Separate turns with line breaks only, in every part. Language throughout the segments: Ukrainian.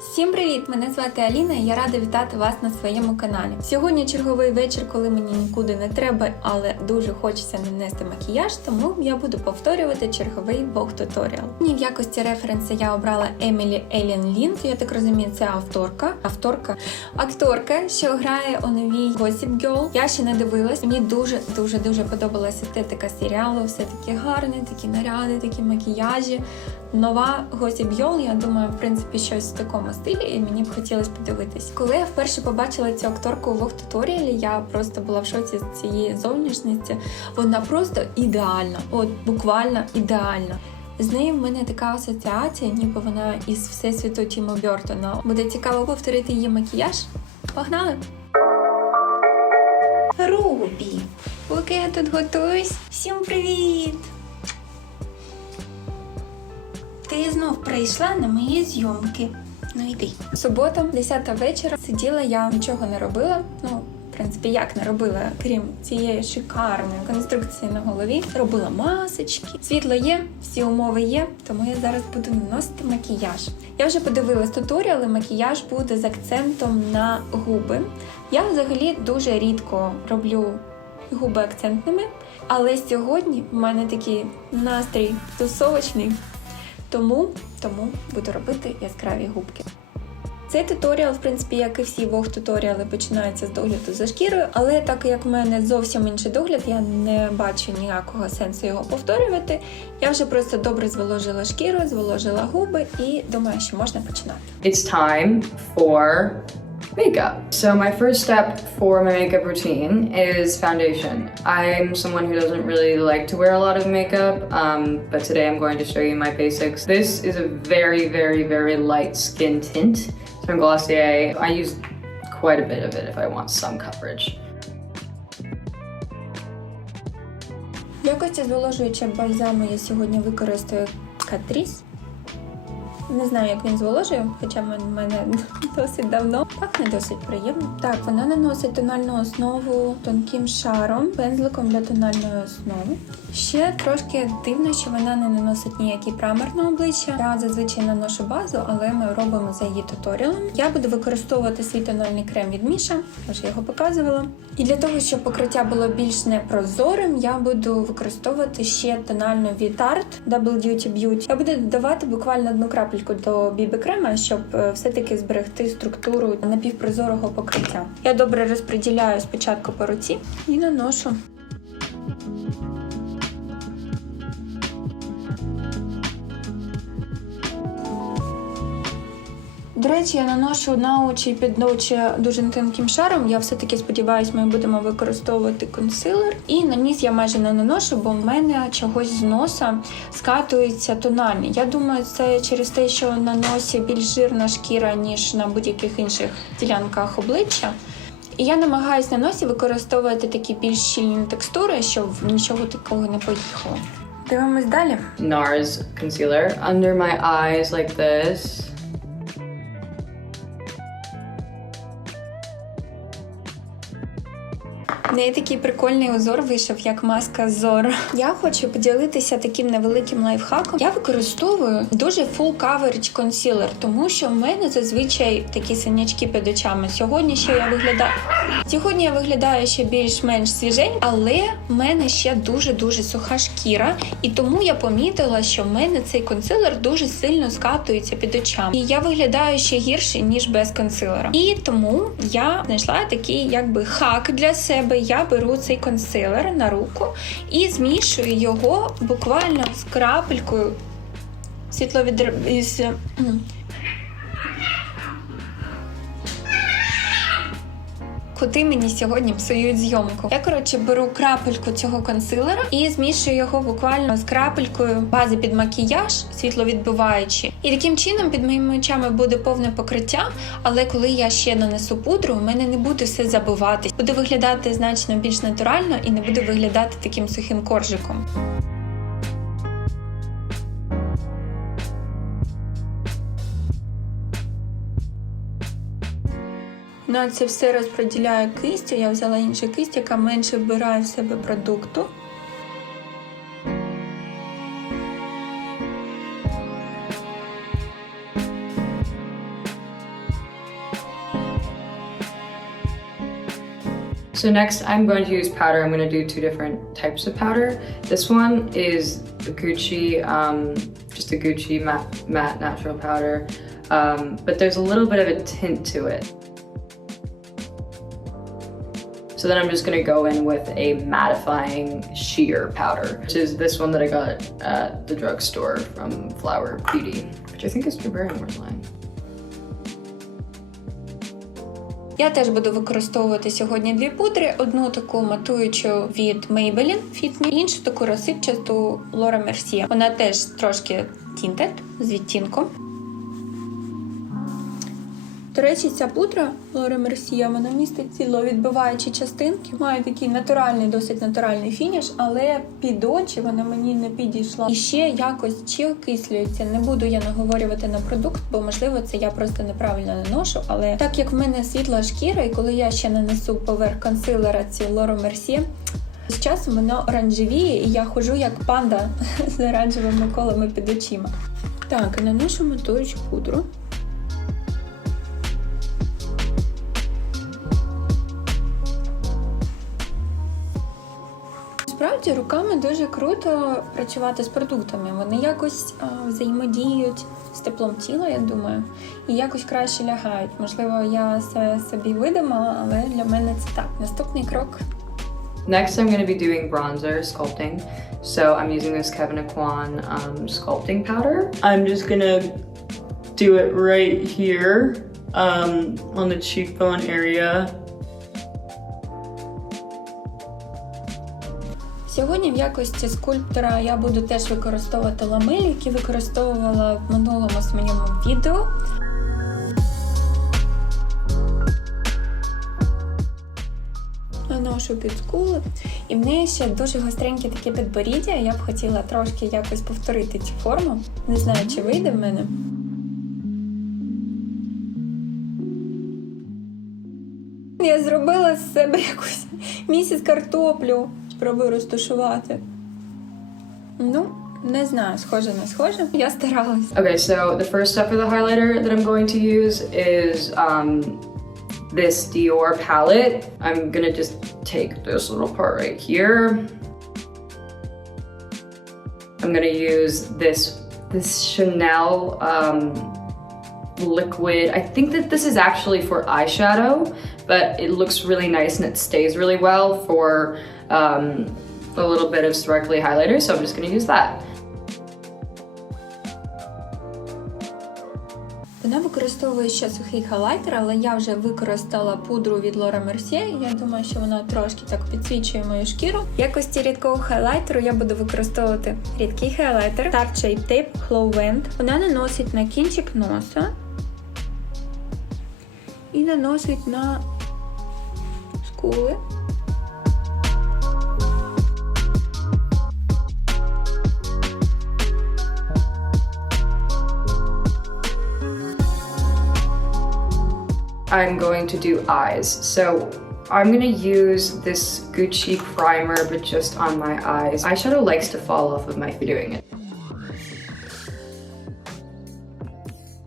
Всім привіт! Мене звати Аліна і я рада вітати вас на своєму каналі. Сьогодні черговий вечір, коли мені нікуди не треба, але дуже хочеться нанести макіяж, тому я буду повторювати черговий бог туторіал. Ні в якості референсу я обрала Емілі Елін Лінк. Я так розумію, це авторка. Авторка, акторка, що грає у новій Gossip Girl. Я ще не дивилась. Мені дуже дуже дуже подобалася естетика серіалу. Все такі гарні, такі наряди, такі макіяжі. Нова Gossip Girl, я думаю, в принципі, щось в такому стилі, і мені б хотілося подивитись. Коли я вперше побачила цю акторку у Вог туторіалі, я просто була в шоці з цієї зовнішності. Вона просто ідеальна, от буквально ідеальна. З нею в мене така асоціація, ніби вона із всесвіту Тіма Бьортона. Буде цікаво повторити її макіяж. Погнали! Рубі! Поки я тут готуюсь. Всім привіт! Ти знов прийшла на мої зйомки. Ну йди. Субота, 10 вечора, сиділа я, нічого не робила. Ну, в принципі, як не робила, крім цієї шикарної конструкції на голові. Робила масочки. Світло є, всі умови є, тому я зараз буду наносити макіяж. Я вже подивилась туторіали, макіяж буде з акцентом на губи. Я взагалі дуже рідко роблю губи акцентними, але сьогодні в мене такий настрій тусовочний. Тому, тому буду робити яскраві губки. Цей туторіал, в принципі, як і всі вог туторіали, починається з догляду за шкірою, але так як в мене зовсім інший догляд, я не бачу ніякого сенсу його повторювати. Я вже просто добре зволожила шкіру, зволожила губи і думаю, що можна починати.
It's time for makeup. So my first step for my makeup routine is foundation. I'm someone who doesn't really like to wear a lot of makeup, um, but today I'm going to show you my basics. This is a very, very, very light skin tint from Glossier. I use quite a bit of it if I want some coverage.
В якості зволожуючого бальзаму я сьогодні використаю Catrice. Не знаю, як він зволожує, хоча в мене досить давно. Пахне досить приємно. Так, вона наносить тональну основу тонким шаром, пензликом для тональної основи. Ще трошки дивно, що вона не наносить ніякий прамер на обличчя. Я зазвичай наношу базу, але ми робимо за її туторіалом. Я буду використовувати свій тональний крем від Міша, я його показувала. І для того, щоб покриття було більш непрозорим, я буду використовувати ще тональну від Tarte Double Duty Beauty. Я буду додавати буквально одну крапельку до бібі крема, щоб е, все-таки зберегти структуру напівпрозорого покриття. Я добре розподіляю спочатку по руці і наношу. До речі, я наношу на очі і під очі дуже тонким шаром. Я все-таки сподіваюся, ми будемо використовувати консилер. І на ніс я майже не наношу, бо в мене чогось з носа скатується тональний. Я думаю, це через те, що на носі більш жирна шкіра, ніж на будь-яких інших ділянках обличчя. І я намагаюся на носі використовувати такі більш щільні текстури, щоб нічого такого не поїхало. Дивимось далі.
NARS concealer under my eyes like this.
Неї такий прикольний узор вийшов, як маска Зоро. Я хочу поділитися таким невеликим лайфхаком. Я використовую дуже full coverage консілер, тому що в мене зазвичай такі синячки під очами. Сьогодні ще я виглядаю. Сьогодні я виглядаю ще більш-менш свіжень, але в мене ще дуже дуже суха шкіра, і тому я помітила, що в мене цей консилер дуже сильно скатується під очами. І я виглядаю ще гірше ніж без консилера. І тому я знайшла такий якби хак для себе. Я беру цей консилер на руку і змішую його буквально з крапелькою світловідр... із Коти мені сьогодні псують зйомку. Я коротше беру крапельку цього консилера і змішую його буквально з крапелькою бази під макіяж, світловідбиваючи. І таким чином під моїми очами буде повне покриття. Але коли я ще нанесу пудру, у мене не буде все забиватись. Буде виглядати значно більш натурально і не буде виглядати таким сухим коржиком. Це все розподіляє кистю. Я взяла іншу кисть, яка менше вбирає в себе продукту.
So next I'm going to use powder. I'm going to do two different types of powder. This one is Gucci, um, just a Gucci matte, matte natural powder, um, but there's a little bit of a tint to it. So then I'm just gonna go in with a mattifying sheer powder, which is this one that I got at the drugstore from Flower Beauty, which I think is Drew Barrymore's line.
Я теж буду використовувати сьогодні дві пудри: одну таку матуючу від Maybelline Fit Me, іншу таку розсипчасту Laura Mercier. Вона теж трошки tinted з відтінком. До речі, ця пудра Laura Mercier, вона містить ціловідбиваючі частинки. Має такий натуральний, досить натуральний фініш, але під очі вона мені не підійшла. І ще якось чи окислюється. Не буду я наговорювати на продукт, бо можливо це я просто неправильно наношу. Але так як в мене світла шкіра, і коли я ще нанесу поверх консилера ці Laura Mercier, з часом воно оранжевіє, і я ходжу як панда з оранжевими колами під очима. Так, наношу матуючу пудру. Справді руками дуже круто працювати з продуктами. Вони якось а, взаємодіють з теплом тіла, я думаю, і якось краще лягають. Можливо, я це собі видумала, але для мене це так. Наступний крок
Next, I'm going to be doing bronzer sculpting. So I'm using this Kevin Aquan um, sculpting powder.
I'm just gonna do it right here um, on the cheekbone area.
Сьогодні в якості скульптора я буду теж використовувати ламелі, які використовувала в минулому своєму відео. Наношу під скули. І в неї ще дуже гостреньке таке підборіддя. Я б хотіла трошки якось повторити цю форму. Не знаю, чи вийде в мене. Я зробила з себе якусь місяць картоплю. Спробую розташувати. Ну, не знаю, схоже не схоже. Я старалась.
Okay, so the first step for the highlighter that I'm going to use is um, this Dior palette. I'm gonna just take this little part right here. I'm gonna use this this Chanel um, liquid. I think that this is actually for eyeshadow, but it looks really nice and it stays really well for um, a little bit of sparkly highlighter. So I'm just gonna use that.
Вона використовує ще сухий хайлайтер, але я вже використала пудру від Laura Mercier. Я думаю, що вона трошки так підсвічує мою шкіру. В якості рідкого хайлайтеру я буду використовувати рідкий хайлайтер Tarte Shape Tape Glow Wand. Вона наносить на кінчик носа і наносить на скули.
I'm going to do eyes. So I'm gonna use this Gucci primer, but just on my eyes. Eyeshadow likes to fall off of my doing it.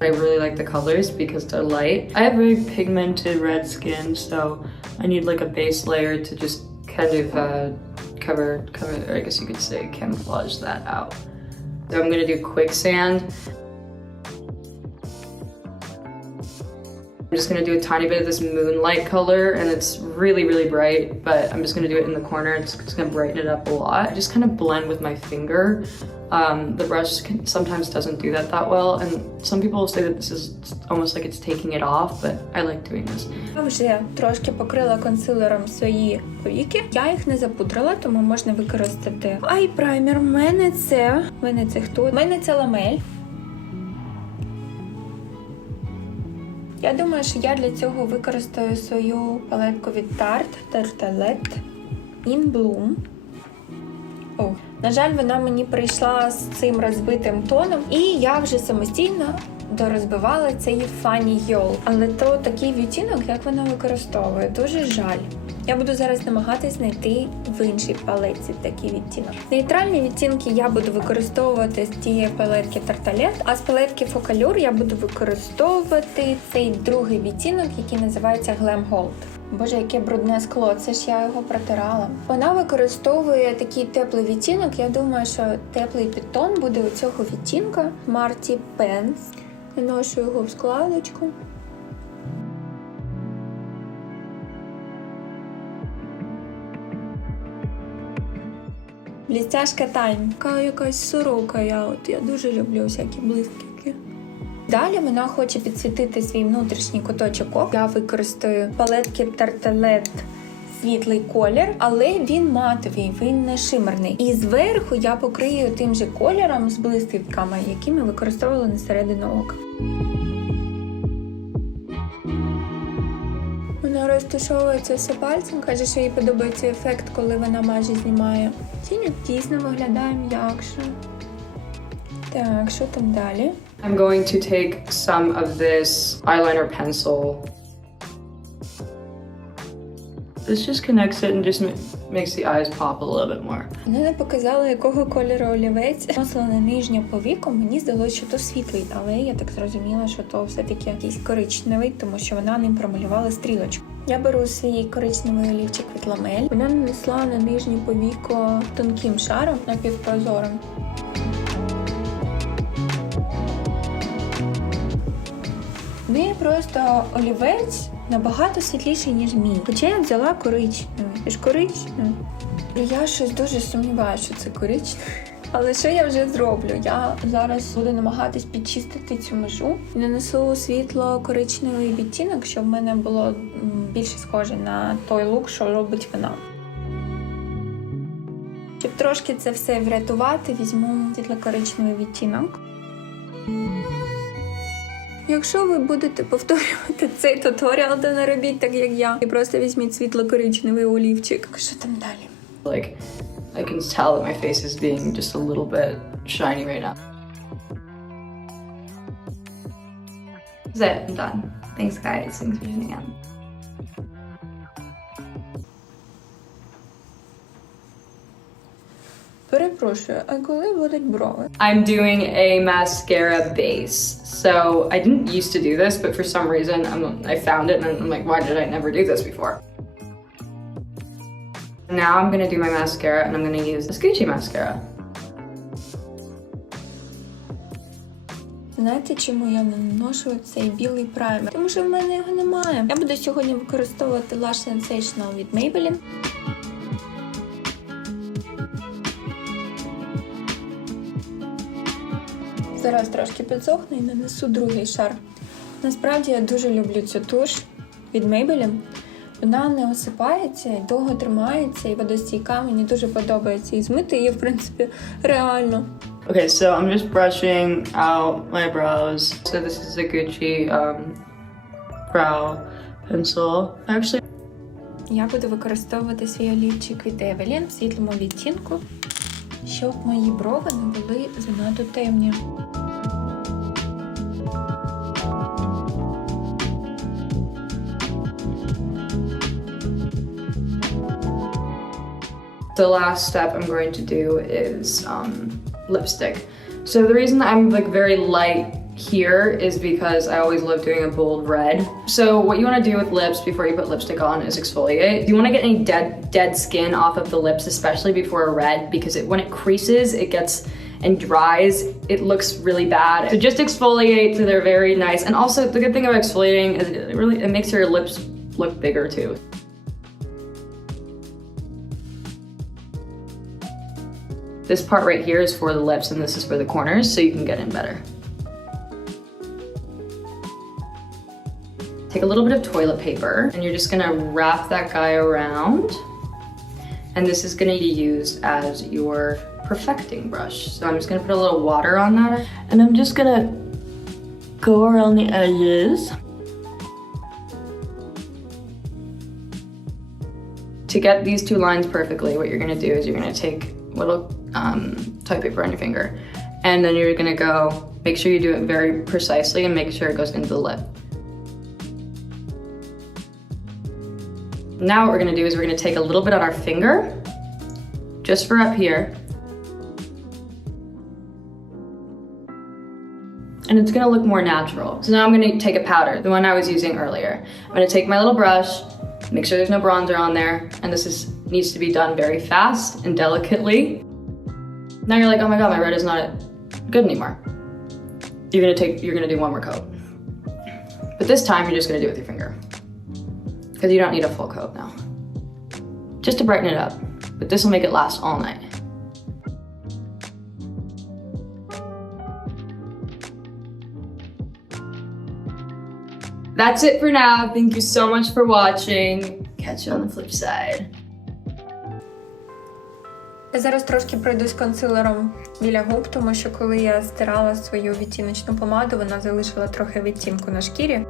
I really like the colors because they're light.
I have very pigmented red skin, so I need like a base layer to just
Kind of uh, cover, cover, I guess you could say camouflage that out. So I'm gonna do quicksand. I'm just gonna do a tiny bit of this moonlight color and it's really, really bright, but I'm just gonna do it in the corner. It's just gonna brighten it up a lot. I just kind of blend with my finger. Um, the brush can, sometimes doesn't do that that well, and some people say that this is almost like it's taking it off, but I like doing this.
Я вже трошки покрила консилером свої повіки. Я їх не запудрила, тому можна використати айпраймер. У мене це. У мене це хто? У мене це ламель. Я думаю, що я для цього використаю свою палетку від Tarte Tartelette In Bloom. О, на жаль, вона мені прийшла з цим розбитим тоном, і я вже самостійно дорозбивала цей Funny Yol. Але то такий відтінок, як вона використовує, дуже жаль. Я буду зараз намагатись знайти в іншій палетці такий відтінок. Нейтральні відтінки я буду використовувати з тієї палетки Тарталет, а з палетки Focallure я буду використовувати цей другий відтінок, який називається Glam Gold. Боже, яке брудне скло, це ж я його протирала. Вона використовує такий теплий відтінок. Я думаю, що теплий підтон буде у цього відтінка Marty Pens. Наношу його в складочку. Блістяшка тайм. Така якась сорока я. От я дуже люблю всякі блискітки. Далі вона хоче підсвітити свій внутрішній куточок. Я використаю палетки Tartelette світлий колір, але він матовий, він не шимерний. І зверху я покрию тим же кольором з блискітками, які ми використовували на середину ока. Вона розташовується все пальцем, каже, що їй подобається ефект, коли вона майже знімає. Тінь дійсно виглядає м'якше. Так, що там далі?
I'm going to take some of this eyeliner pencil.
This just connects it and just makes the eyes pop a little bit more.
Вони не показали, якого кольору олівець. Носила на нижню повіку, мені здалося, що то світлий, але я так зрозуміла, що то все-таки якийсь коричневий, тому що вона ним промалювала стрілочку. Я беру свій коричневий олівчик від ламель. Вона нанесла на нижню повіку тонким шаром напівпрозорим. Мій просто олівець набагато світліший, ніж мій. Хоча я взяла коричневий. Ти ж коричневий. Я щось дуже сумніваюся, що це коричневий. Але що я вже зроблю? Я зараз буду намагатись підчистити цю межу нанесу світло коричневий відтінок, щоб в мене було більше схоже на той лук, що робить вона. Щоб трошки це все врятувати, візьму світло-коричневий відтінок. Якщо ви будете повторювати цей туторіал, то не робіть так, як я. І просто візьміть світло-коричневий олівчик. Що там далі?
Like, I can tell that my face is being just a little bit shiny right now. That's it. I'm done. Thanks, guys. Thanks for tuning in.
Перепрошую, а коли будуть брови?
I'm doing a mascara base. So I didn't used to do this, but for some reason I'm, I found it and I'm like, why did I never do this before? Now I'm gonna do my mascara and I'm gonna use this Gucci mascara.
Знаєте, чому я не наношу цей білий праймер? Тому що в мене його немає. Я буду сьогодні використовувати Lash Sensational від Maybelline. Зараз трошки підсохну і нанесу другий шар. Насправді я дуже люблю цю туш від Maybelline. Вона не осипається і довго тримається, і водостійка мені дуже подобається. І змити її, в принципі, реально.
Okay, so I'm just brushing out my brows.
So this is a Gucci um,
Brow pencil. Actually,
Я буду використовувати свій олівчик від Evelyn в світлому відтінку, щоб мої брови не були занадто темні.
The last step I'm going to do is um, lipstick. So the reason I'm like very light here is because I always love doing a bold red. So what you want to do with lips before you put lipstick on is exfoliate. You want to get any dead dead skin off of the lips, especially before a red, because it, when it creases, it gets and dries, it looks really bad. So just exfoliate so they're very nice. And also the good thing about exfoliating is it really it makes your lips look bigger too. This part right here is for the lips and this is for the corners so you can get in better. Take a little bit of toilet paper and you're just gonna wrap that guy around. And this is gonna be used as your perfecting brush. So I'm just gonna put a little water on that.
and I'm just gonna go around the edges.
To get these two lines perfectly, what you're gonna do is you're gonna take little um, toilet paper on your finger, and then you're gonna go, make sure you do it very precisely and make sure it goes into the lip. Now what we're gonna do is we're gonna take a little bit on our finger, just for up here. And it's gonna look more natural. So now I'm gonna take a powder, the one I was using earlier. I'm gonna take my little brush, make sure there's no bronzer on there, and this is needs to be done very fast and delicately. Now you're like, oh my god, my red is not good anymore. You're gonna take, you're gonna do one more coat. But this time you're just gonna do it with your finger Because you don't need a full coat now. Just to brighten it up. But this will make it last all night. That's it for now. Thank you so much for watching. Catch you on the flip side.
Я зараз трошки пройдусь консилером біля губ, тому що коли я стирала свою відтіночну помаду, вона залишила трохи відтінку на шкірі.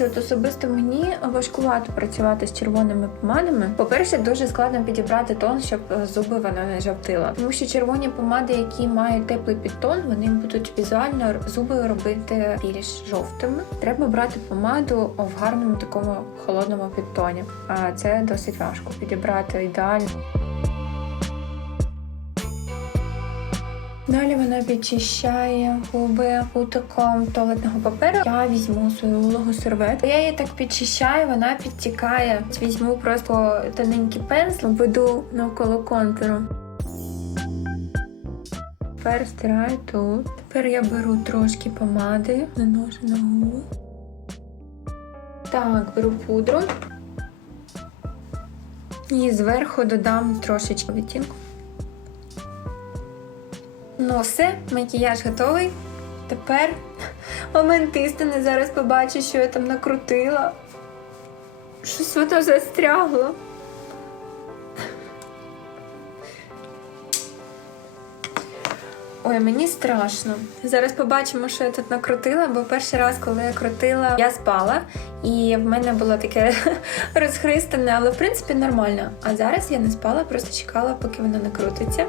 Речі, от особисто мені важкувато працювати з червоними помадами. По-перше, дуже складно підібрати тон, щоб е, зуби вона не жовтила. Тому що червоні помади, які мають теплий підтон, вони будуть візуально зуби робити більш жовтими. Треба брати помаду в гарному такому холодному підтоні. А це досить важко підібрати ідеально. Далі вона підчищає губи кутиком туалетного паперу. Я візьму свою вологу серветку. Я її так підчищаю, вона підтікає. Візьму просто тоненький пензл, веду навколо контуру. Тепер стираю тут. Тепер я беру трошки помади, наношу на губи. Так, беру пудру. І зверху додам трошечки відтінку. Ну, все, макіяж готовий. Тепер момент істини зараз побачу, що я там накрутила. Щось воно застрягло. Ой, мені страшно. Зараз побачимо, що я тут накрутила, бо перший раз, коли я крутила, я спала, і в мене було таке розхристане, але в принципі нормально. А зараз я не спала, просто чекала, поки воно накрутиться.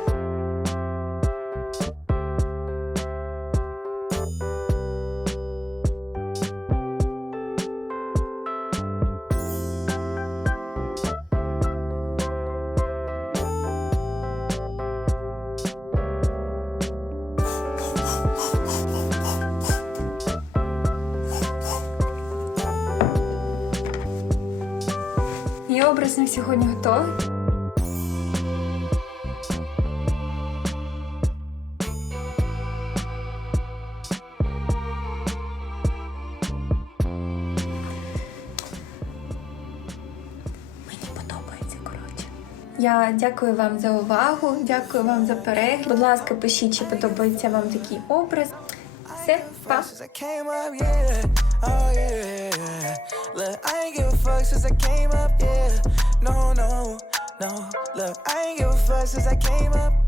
Сьогодні готовий. Мені подобається, коротше. Я дякую вам за увагу, дякую вам за перегляд. Будь ласка, пишіть, чи подобається вам такий образ. Все, па!
Oh yeah, yeah, yeah. Look, I ain't give a fuck since I came up, yeah. No, no, no. Look, I ain't give a fuck since I came up.